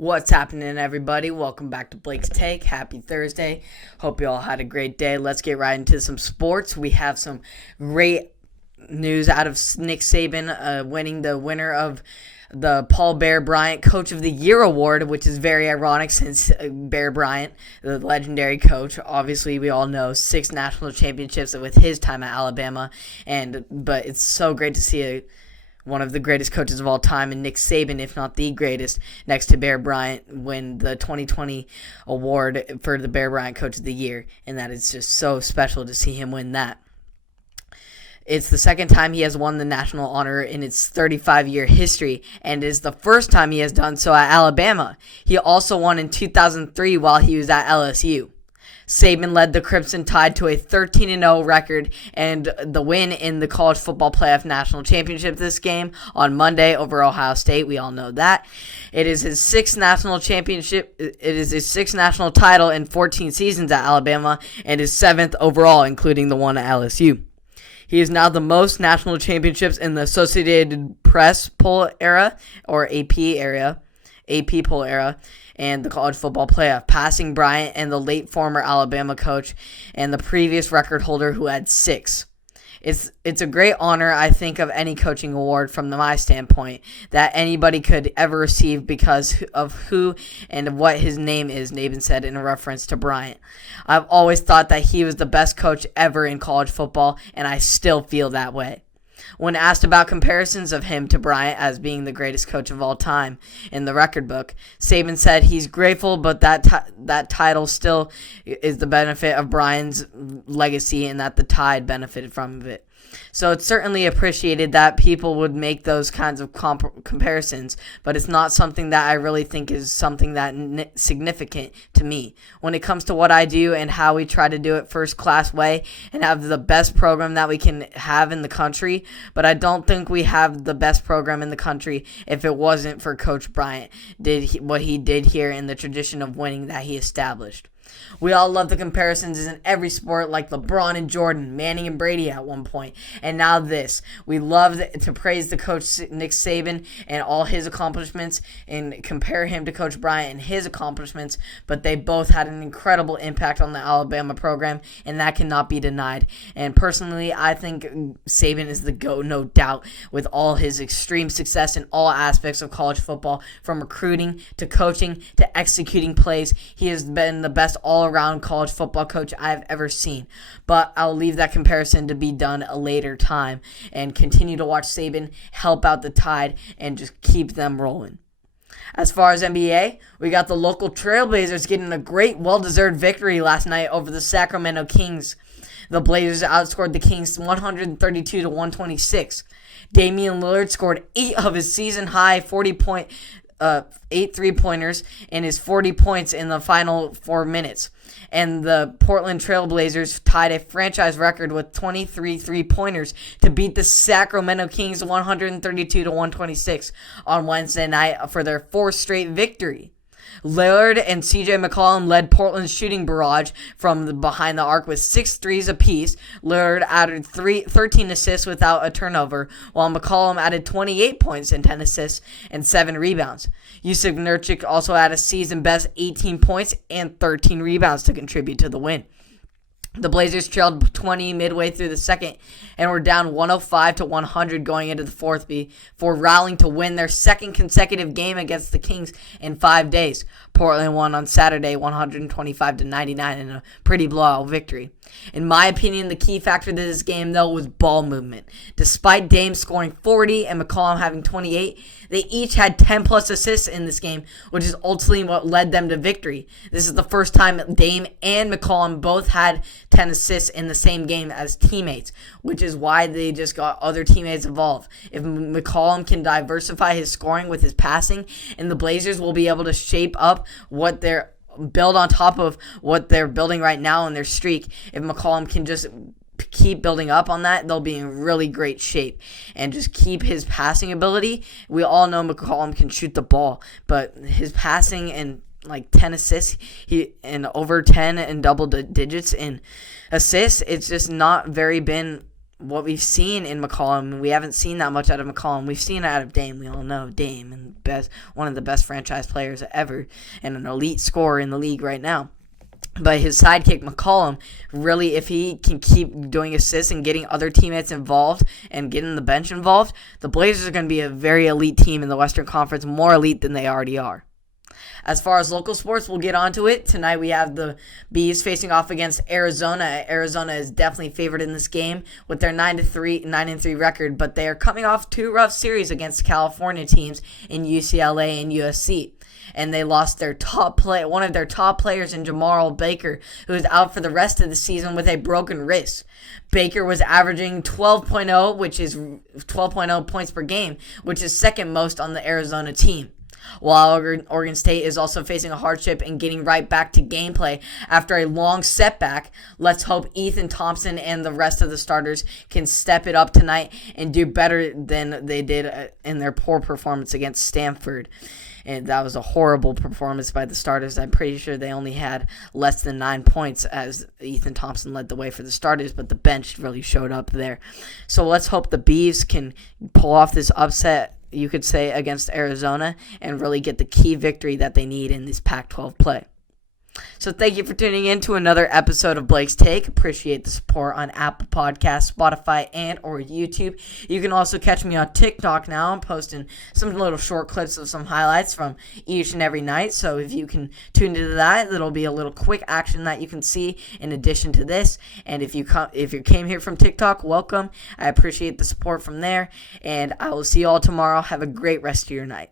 What's happening, everybody? Welcome back to Blake's Take. Happy Thursday. Hope you all had a great day. Let's get right into some sports. We have some great news out of Nick Saban winning the winner of the Paul Bear Bryant Coach of the Year award, which is very ironic since Bear Bryant, the legendary coach, obviously we all know 6 national championships with his time at Alabama, but it's so great to see one of the greatest coaches of all time, and Nick Saban, if not the greatest, next to Bear Bryant, win the 2020 award for the Bear Bryant Coach of the Year, and that is just so special to see him win that. It's the second time he has won the national honor in its 35-year history, and is the first time he has done so at Alabama. He also won in 2003 while he was at LSU. Saban led the Crimson Tide to a 13-0 record and the win in the College Football Playoff National Championship this game on Monday over Ohio State. We all know that. It is his 6th national championship. It is his 6th national title in 14 seasons at Alabama and his 7th overall, including the one at LSU. He is now the most national championships in the Associated Press poll era, or AP poll era, and the College Football Playoff, passing Bryant and the late former Alabama coach and the previous record holder who had 6. It's a great honor, I think, of any coaching award from my standpoint that anybody could ever receive because of who and what his name is, Saban said in a reference to Bryant. I've always thought that he was the best coach ever in college football, and I still feel that way. When asked about comparisons of him to Bryant as being the greatest coach of all time in the record book, Saban said he's grateful, but that title still is the benefit of Bryant's legacy and that the Tide benefited from it. So it's certainly appreciated that people would make those kinds of comparisons, but it's not something that I really think is something that significant to me. When it comes to what I do and how we try to do it first class way and have the best program that we can have in the country, but I don't think we have the best program in the country if it wasn't for Coach Bryant what he did here in the tradition of winning that he established. We all love the comparisons in every sport, like LeBron and Jordan, Manning and Brady at one point, and now this. We love to praise the coach Nick Saban and all his accomplishments and compare him to Coach Bryant and his accomplishments, but they both had an incredible impact on the Alabama program, and that cannot be denied. And personally, I think Saban is the GOAT, no doubt, with all his extreme success in all aspects of college football, from recruiting to coaching to executing plays. He has been the best all-around college football coach I've ever seen. But I'll leave that comparison to be done a later time and continue to watch Saban help out the Tide and just keep them rolling. As far as NBA, we got the local Trailblazers getting a great, well-deserved victory last night over the Sacramento Kings. The Blazers outscored the Kings 132 to 126. Damian Lillard scored 8 of his season-high 8 3-pointers and his 40 points in the final 4 minutes. And the Portland Trailblazers tied a franchise record with 23 3-pointers to beat the Sacramento Kings 132 to 126 on Wednesday night for their 4th straight victory. Lillard and CJ McCollum led Portland's shooting barrage from behind the arc with 6 threes apiece. Lillard added 13 assists without a turnover, while McCollum added 28 points and 10 assists and 7 rebounds. Yusuf Nurkic also had a season-best 18 points and 13 rebounds to contribute to the win. The Blazers trailed 20 midway through the second and were down 105 to 100 going into the fourth before rallying to win their second consecutive game against the Kings in 5 days. Portland won on Saturday 125 to 99 in a pretty blowout victory. In my opinion, the key factor to this game, though, was ball movement. Despite Dame scoring 40 and McCollum having 28, they each had 10-plus assists in this game, which is ultimately what led them to victory. This is the first time Dame and McCollum both had 10 assists in the same game as teammates, which is why they just got other teammates involved. If McCollum can diversify his scoring with his passing, and the Blazers will be able to shape up what they're build on top of what they're building right now in their streak. If McCollum can just keep building up on that, they'll be in really great shape and just keep his passing ability. We all know McCollum can shoot the ball, but his passing and like 10 assists, and over 10 and double digits in assists, it's just not very been what we've seen in McCollum, we haven't seen that much out of McCollum. We've seen it out of Dame. We all know Dame, and one of the best franchise players ever, and an elite scorer in the league right now. But his sidekick, McCollum, really, if he can keep doing assists and getting other teammates involved and getting the bench involved, the Blazers are going to be a very elite team in the Western Conference, more elite than they already are. As far as local sports, we'll get onto it. Tonight we have the Bees facing off against Arizona. Arizona is definitely favored in this game with their 9-3 record, but they are coming off 2 rough series against California teams in UCLA and USC. And they lost one of their top players in Jamal Baker, who is out for the rest of the season with a broken wrist. Baker was averaging 12.0, which is 12.0 points per game, which is second most on the Arizona team. While Oregon State is also facing a hardship in getting right back to gameplay after a long setback, let's hope Ethan Thompson and the rest of the starters can step it up tonight and do better than they did in their poor performance against Stanford. And that was a horrible performance by the starters. I'm pretty sure they only had less than 9 points as Ethan Thompson led the way for the starters, but the bench really showed up there. So let's hope the Beavs can pull off this upset, you could say, against Arizona and really get the key victory that they need in this Pac-12 play. So thank you for tuning in to another episode of Blake's Take. Appreciate the support on Apple Podcasts, Spotify, and or YouTube. You can also catch me on TikTok now. I'm posting some little short clips of some highlights from each and every night. So if you can tune into that, it'll be a little quick action that you can see in addition to this. And if you came here from TikTok, welcome. I appreciate the support from there. And I will see you all tomorrow. Have a great rest of your night.